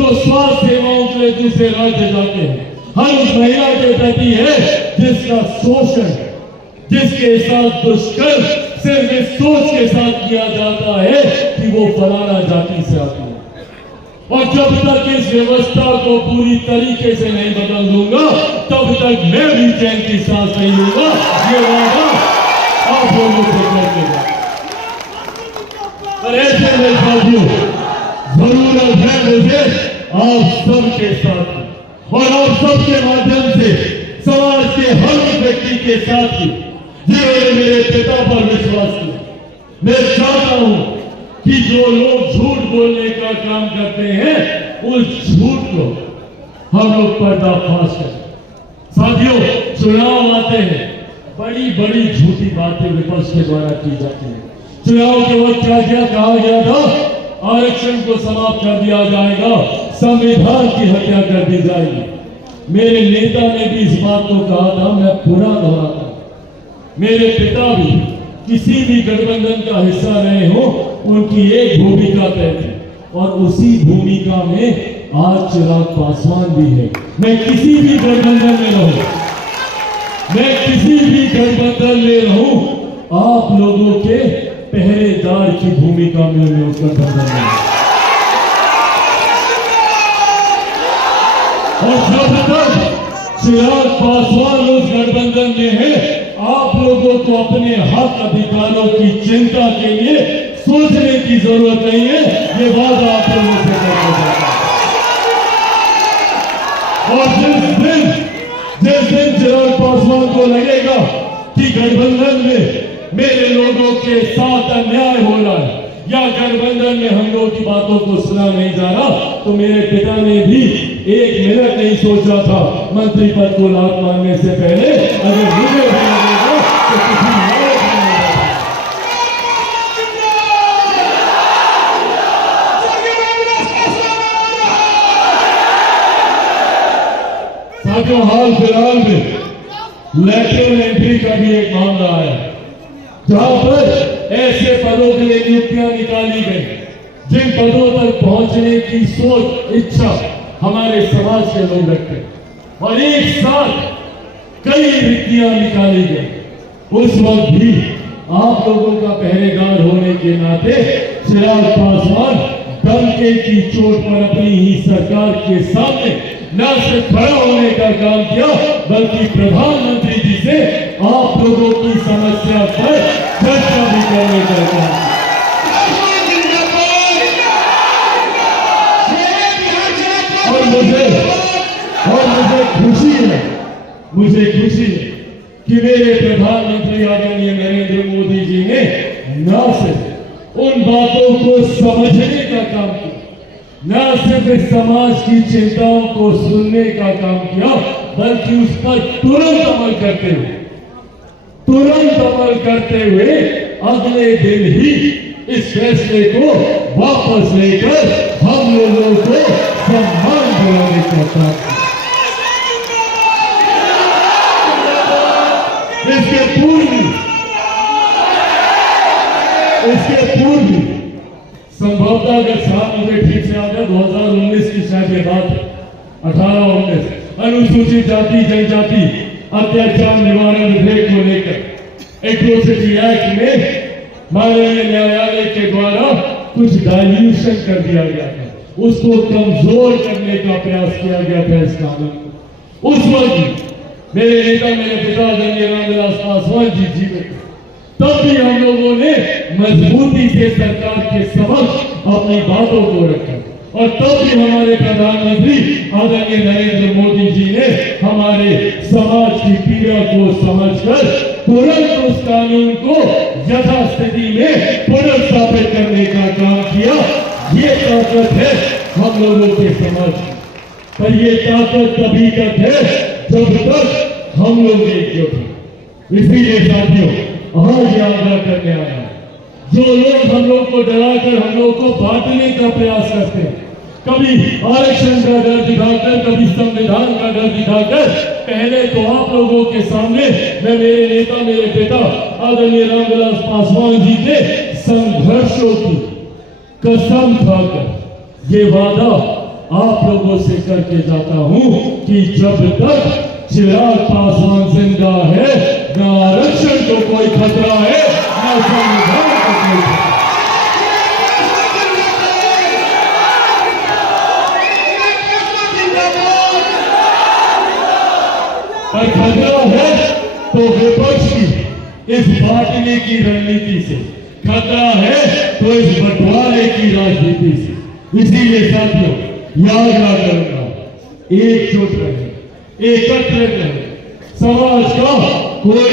जो स्वास्थ्य सेवाओं के लिए दूसरे राज्य जाते हैं, हर उस महिला के प्रति है जिसका शोषण, जिसके साथ दुष्कर्म सिर्फ इस सोच के साथ किया जाता है कि वो फलाना जाति से आती है। और जब तक इस व्यवस्था को पूरी तरीके से नहीं बदल दूंगा, तब तक मैं भी चैन की सांस नहीं लूंगा। ये वादा आप लोगों से करके जाए। पर ऐसे में साथियों, जरूरत है मुझे आप सबके साथ और आप सबके माध्यम से समाज के हर व्यक्ति के साथ ही जिन्होंने मेरे पिता पर विश्वास किया। मैं चाहता हूं कि जो लोग झूठ बोलने का काम करते हैं, उस झूठ को हम लोग पर्दाफाश करें। साथियों, चुनाव आते हैं, बड़ी बड़ी झूठी बातें विपक्ष के द्वारा की जाती है। चुनाव के वक्त क्या क्या कहा गया था? आरक्षण को समाप्त कर दिया जाएगा, संविधान की हत्या कर दी जाएगी। मेरे नेता ने भी इस बात को कहा था, मैं पूरा दोहराता हूं। मेरे पिता भी किसी भी गठबंधन का हिस्सा रहे हो, उनकी एक भूमिका तय थी और उसी भूमिका में आज चिराग पासवान भी है। मैं किसी भी गठबंधन में रहूं, मैं किसी भी गठबंधन में रहूं, आप लोगों के पहरेदार की भूमिका में मैं उस गठबंधन में। और जब तक चिराग पासवान उस गठबंधन में है, आप लोगों को अपने हक अधिकारों की चिंता के लिए सोचने की जरूरत नहीं है। ये वादा आप लोगों से करना चाहता हूं। और जिस दिन चिराग पासवान को लगेगा कि गठबंधन में मेरे लोगों के साथ अन्याय हो रहा है या गठबंधन में हम लोगों की बातों को सुना नहीं जा रहा, तो मेरे पिता ने भी एक मिनट नहीं सोचा था मंत्री पद को लात मारने से पहले अगर मुझे लगेगा तो किसी लायक नहीं होगा। साथियों, हाल फिलहाल में लैटरल एंट्री का भी एक मामला आया, जहां पर ऐसे पदों के लिए नियुक्तियां निकाली गई जिन पदों तक पहुंचने की सोच, इच्छा हमारे समाज के लोग रखते हैं, और एक साथ कई रिक्तियां निकाली गई। उस वक्त भी आप लोगों का पहरेदार होने के नाते चिराग पासवान डंके की चोट पर अपनी ही सरकार के सामने न सिर्फ खड़ा होने का काम किया, बल्कि प्रधानमंत्री जी से आप लोगों की समस्या पर चर्चा भी करने का काम किया। और मुझे खुशी है कि मेरे प्रधानमंत्री आदरणीय नरेंद्र मोदी जी ने न सिर्फ उन बातों को समझने का काम किया, न सिर्फ समाज की चिंताओं को सुनने का काम किया, बल्कि उस पर तुरंत अमल करते हुए अगले दिन ही इस फैसले को वापस लेकर हम लोगों को सम्मान दिलाने का काम किया। इसके पूर्व संभवतः अगर साल मुझे ठीक से याद है 2019 की शायद ये बात है, 18-19 अनुसूचित जाति जनजाति अत्याचार निवारण विधेयक को लेकर एट्रोसिटी एक्ट में माननीय न्यायालय के द्वारा कुछ डाइल्यूशन कर दिया गया था, उसको कमजोर करने का प्रयास किया गया था इस कानून को। उस वक्त मेरे नेता, मेरे पिता आदरणीय रामविलास पासवान जी जीवित थे, तब भी हम लोगों ने मजबूती से सरकार के समक्ष अपनी बातों को रखा, और तब भी हमारे प्रधानमंत्री आदरणीय नरेंद्र मोदी जी ने हमारे समाज की पीड़ा को समझकर तुरंत उस कानून को यथास्थिति में पुनर्स्थापित करने का काम किया। ये ताकत है हम लोगों के समाज की, पर ये ताकत तभी तक है जब तक हम लोग एकजुट हैं। इसीलिए साथियों, आज ये आग्रह करने आया है, जो लोग हम लोग को डराकर हम लोग को बांटने का प्रयास करते हैं, कभी आरक्षण का डर दिखाकर, कभी संविधान का डर दिखाकर, पहले तो आप लोगों के सामने मैं मेरे नेता, मेरे पिता आदरणीय रामविलास पासवान जी के संघर्षों की कसम खाकर ये वादा आप लोगों से करके जाता हूं कि जब तक चिराग पासवान जिंदा है, न आरक्षण को कोई खतरा है, न संविधान को कोई खतरा। और खतरा है तो विपक्ष की इस बांटने की रणनीति से, खतरा है तो इस बंटवारे की राजनीति से। इसीलिए साथियों, याद रखना, एकजुट रहे, एकत्रित रहे, समाज का कोई